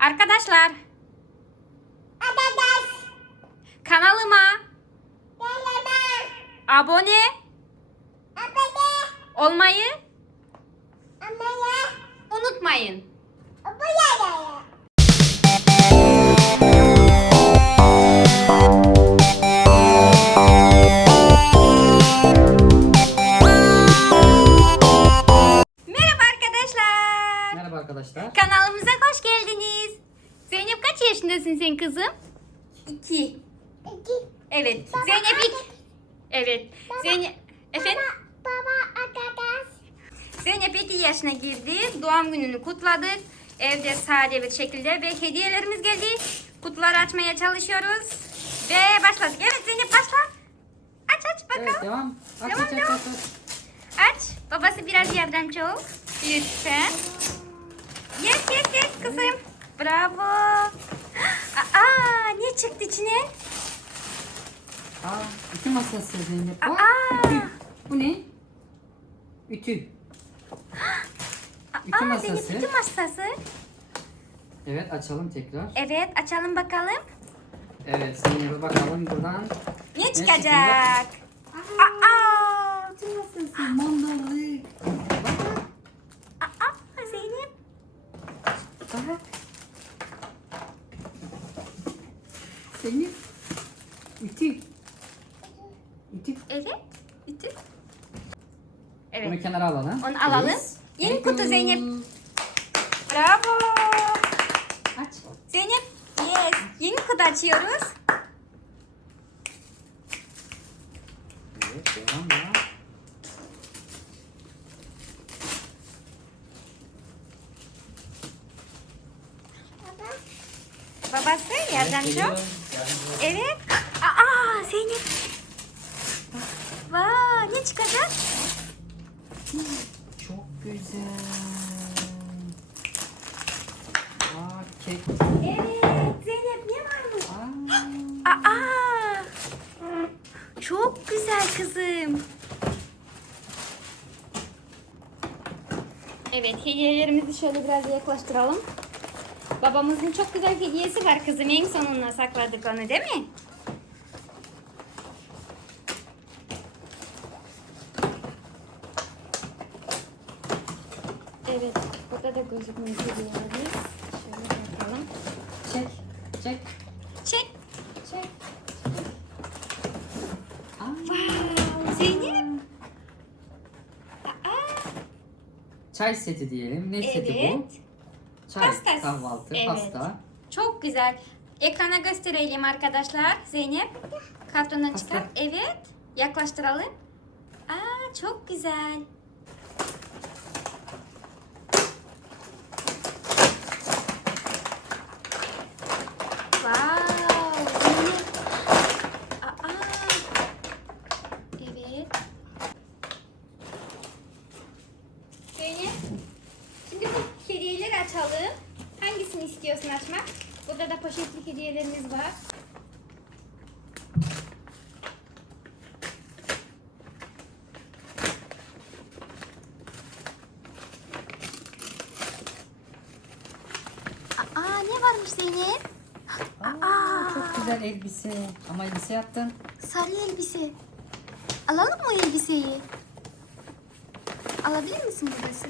Arkadaşlar Arkadaş. kanalıma Merhaba. abone Abone. olmayı Amaya. unutmayın. Abone. Yaşındasın sen kızım? İki. İki. Evet. Baba, Zeynep ilk. Evet. Zeynep. Efendim? Baba arkadaş. Zeynep 2 yaşına girdi. Doğum gününü kutladık. Evde sade bir şekilde ve hediyelerimiz geldi. Kutuları açmaya çalışıyoruz. Ve başladık. Evet Zeynep başla. Aç aç bakalım. Evet devam. Aç Devam, aç aç devam. aç. aç. Aç. Babası biraz yardımcı ol. Lütfen. Yes yes yes kızım. Bravo. Aa ne çıktı içine? Aa, ütü masası Zeynep. Aa. Ütü. Bu ne? Ütü. Ütü Aa masası. Zeynep ütü masası. Evet açalım tekrar. Evet açalım bakalım. Evet Zeynep'e bakalım buradan. Ne çıktı? çıkacak? Aa. Ütü masası. Mandallık. Bak. Aa Zeynep. Bak. Zeynep. Ütü. Ütü. Evet. Ütü. Evet. Bunu kenara alalım. Onu alalım. Yes. Yeni kutu. Zeynep. Bravo. Aç. Zeynep. Yes. Yeni kutu açıyoruz. Evet devam ya. Baba. Babası yardımcı geliyor. Evet. Zeynep. Vay ne çıkacak? Çok güzel. Aa kek. Evet Zeynep ne varmış? Aa. Aa. Çok güzel kızım. Evet hediyelerimizi şöyle biraz yaklaştıralım. Babamızın çok güzel hediyesi var kızım. En sonuna sakladık onu değil mi? Evet. Burada da gözükmüyor hediyelerimiz. Şöyle bakalım. Çek. Çek. Çek. Çek. Wow, Zeynep. Çay seti diyelim. Ne seti bu? evet. Çay, Pasta. kahvaltı, Evet. pasta. Çok güzel. Ekrana gösterelim arkadaşlar. Zeynep. Kartona çıkar. Evet. Yaklaştıralım. Aa çok güzel. Wow. Zeynep. Aa. Evet. Zeynep. Şimdi bu hediyeleri açalım. Hangisini istiyorsun açmak? Burada da poşetli hediyelerimiz var. Aa varmış Zeynep? Aa, çok güzel elbise. Ama elbise yaptın. Sarı elbise. Alalım mı elbiseyi? Alabilir misin babası?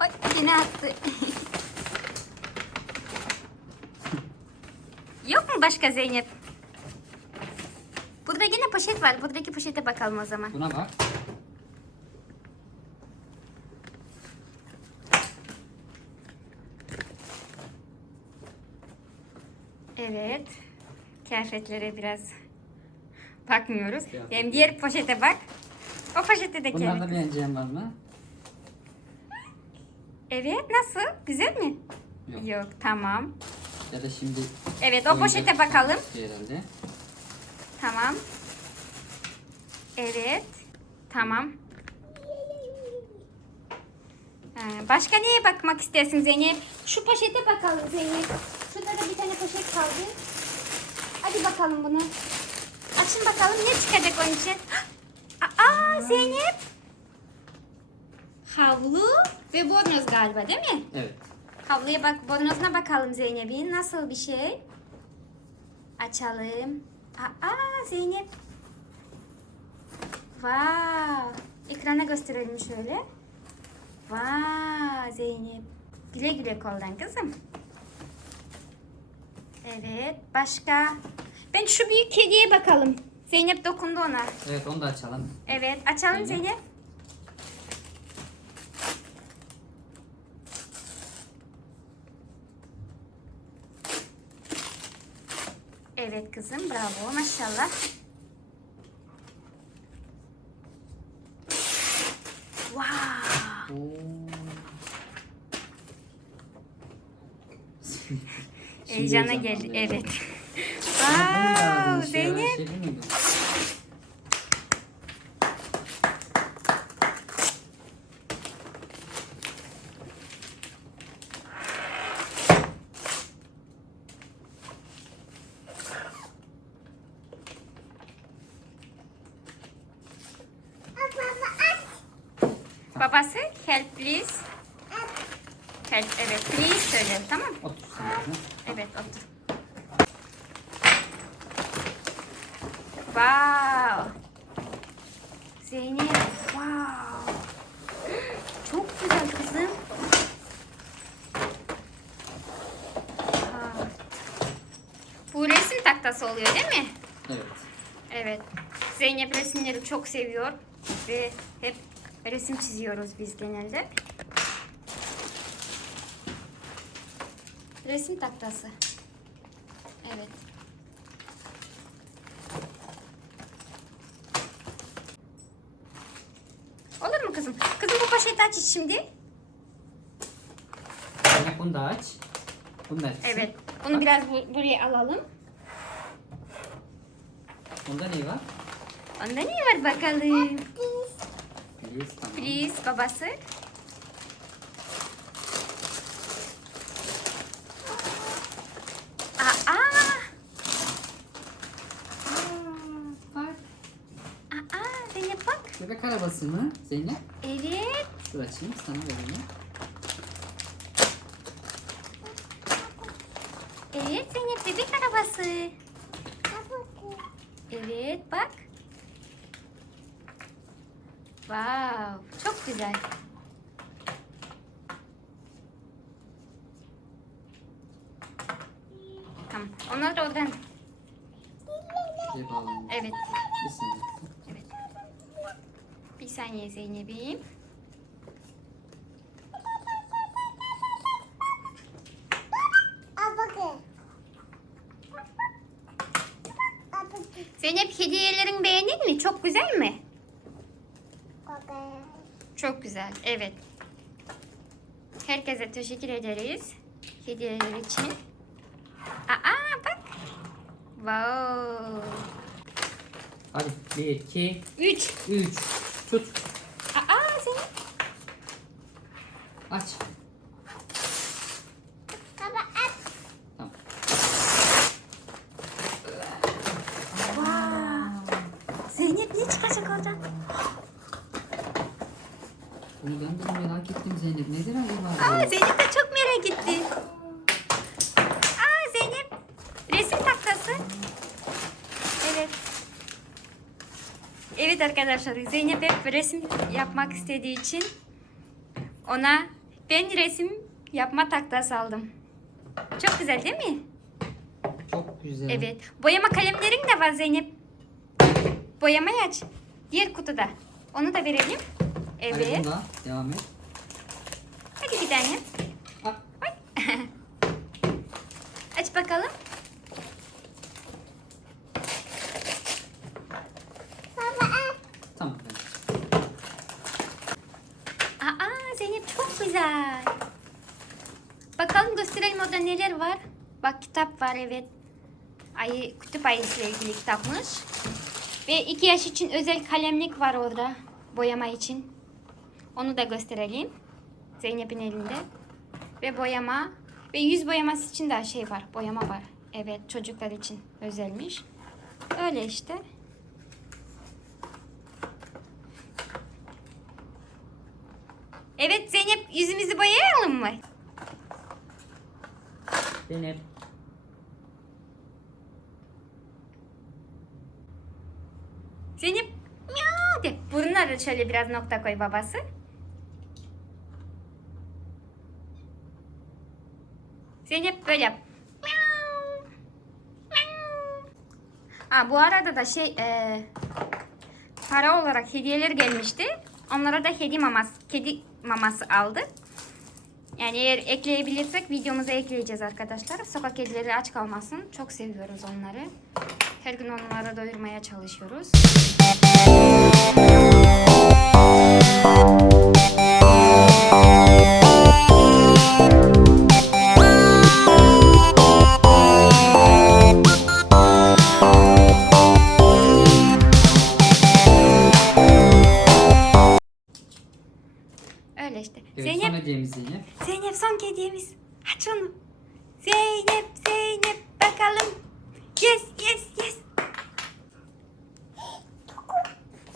Ay yine attı. Yok mu başka Zeynep? Burada yine poşet var. Buradaki poşete bakalım o zaman. Buna bak. Evet. Kıyafetlere biraz bakmıyoruz. Kıyafet. Yani diğer poşete bak. O poşete de Bunlarda kıyafet. beğeneceğin var mı? Evet nasıl? Güzel mi? Yok. Yok tamam. Ya da şimdi Evet o poşete bakalım. istiyor herhalde. Tamam. Evet. Tamam. Başka neye bakmak istersin Zeynep? Şu poşete bakalım Zeynep. Şurada da bir tane poşet kaldı. Hadi bakalım bunu. Açın bakalım ne çıkacak onun için. Aa Zeynep. havlu ve bornoz galiba değil mi? Evet. Havluya bak, bornozuna bakalım Zeynep'in. Nasıl bir şey? Açalım. Aa Zeynep. Wow. Ekrana gösterelim şöyle. Vay Zeynep. Güle güle koldan kızım. Evet. Başka? Ben şu büyük kediye bakalım. Zeynep dokundu ona. Evet onu da açalım. Evet. Açalım Zeynep. Zeynep. Evet kızım. Bravo. Maşallah. Wow. Oo. Heyecana geldi. Evet. Wow. Zeynep. Şey aç. Babası help please. Help evet please söyle tamam mı? Evet otur. Wow. Zeynep wow. Çok güzel kızım. Aa. Bu resim tahtası oluyor değil mi? Evet. Evet. Zeynep resimleri çok seviyor ve hep resim çiziyoruz biz genelde. Resim tahtası. Evet. Olur mu kızım? Kızım bu poşeti aç şimdi. Zeynep bunu da aç. Bunu da aç. Evet. Bunu biraz bu- buraya alalım. Bunda ne var? Onda ne var bakalım? Please tamam. Please babası. Aa, Bak. aa, Zeynep bak. Bebek arabası mı Zeynep? Evet. Dur açayım sana vereyim. Evet Zeynep bebek arabası. Evet bak. Wow, çok güzel. Tamam. Onlar da oradan. Şey. Evet. Bir saniye. Bir saniye Zeynep'im. Zeynep hediyelerin beğendin mi? Çok güzel mi? Çok güzel. Evet. Herkese teşekkür ederiz. Hediyeler için. Aa bak. Wow. Hadi. Bir, iki, Üç. üç. Tut. Aa Zeynep. Aç. Baba aç. Tamam. Wow. Zeynep ne çıkacak oradan? Bunu ben de merak ettim Zeynep. Nedir acaba? Aa? Zeynep de çok merak etti. Aa Zeynep. Resim tahtası. Evet. Evet arkadaşlar Zeynep hep resim yapmak istediği için ona ben resim yapma tahtası aldım. Çok güzel değil mi? Çok güzel. Evet. Boyama kalemlerin de var Zeynep. Boyamayı aç. Diğer kutuda. Onu da verelim. Evet. bunda devam et. Hadi bir tane. Aa, Aç bakalım. Baba aç. tamam. Aa Zeynep çok güzel. Bakalım gösterelim orada neler var. Bak kitap var evet. Ayı, kutup ayısı ile ilgili kitapmış. Ve iki yaş için özel kalemlik var orada. Boyama için. Onu da gösterelim. Zeynep'in elinde. Ve boyama. Ve yüz boyaması için de şey var. Boyama var. Evet çocuklar için özelmiş. Öyle işte. Evet Zeynep yüzümüzü boyayalım mı? Zeynep. Zeynep miau de. Burnuna da şöyle biraz nokta koy babası. Zeynep böyle yap. Miau, miau. Ha, bu arada da şey e, para olarak hediyeler gelmişti. Onlara da hediye maması, kedi maması aldık. Yani eğer ekleyebilirsek videomuza ekleyeceğiz arkadaşlar. Sokak kedileri aç kalmasın. Çok seviyoruz onları. Her gün onları doyurmaya çalışıyoruz. Aç onu. Zeynep, Zeynep bakalım. Yes, yes, yes.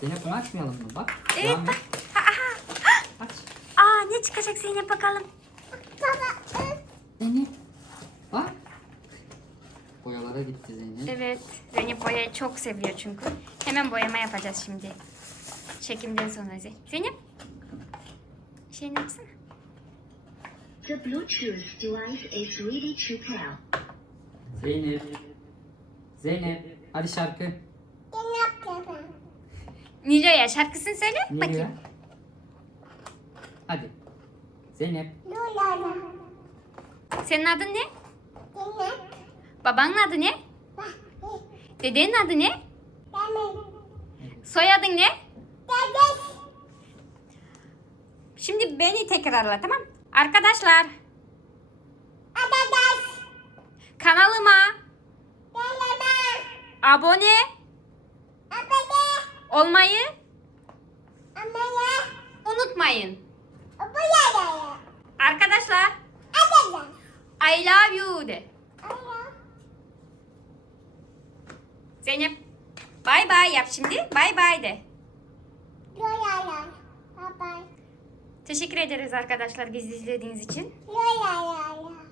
Zeynep bunu açmayalım mı? Bak. Evet devam bak. et. Aha. Aç. Aa ne çıkacak Zeynep bakalım. Zeynep. Bak. Boyalara gitti Zeynep. Evet. Zeynep boyayı çok seviyor çünkü. Hemen boyama yapacağız şimdi. Çekimden sonra Ze- Zeynep. Şey ne yapsana? The Bluetooth device is ready to pair. Zeynep. Zeynep. Hadi şarkı. Nilo'ya şarkısını söyle Ne bakayım. Hadi. Zeynep. Senin adın ne? Babanın adı ne? Dedenin adı ne? Soyadın ne? Şimdi beni tekrarla tamam Arkadaşlar Adadas. kanalıma Deleme. abone Abone. olmayı Amaya. unutmayın. Abone. Arkadaşlar Adadas. I love you de. Zeynep bay bay yap şimdi. Bay bay de. Bye bye. Teşekkür ederiz arkadaşlar bizi izlediğiniz için. La la la la.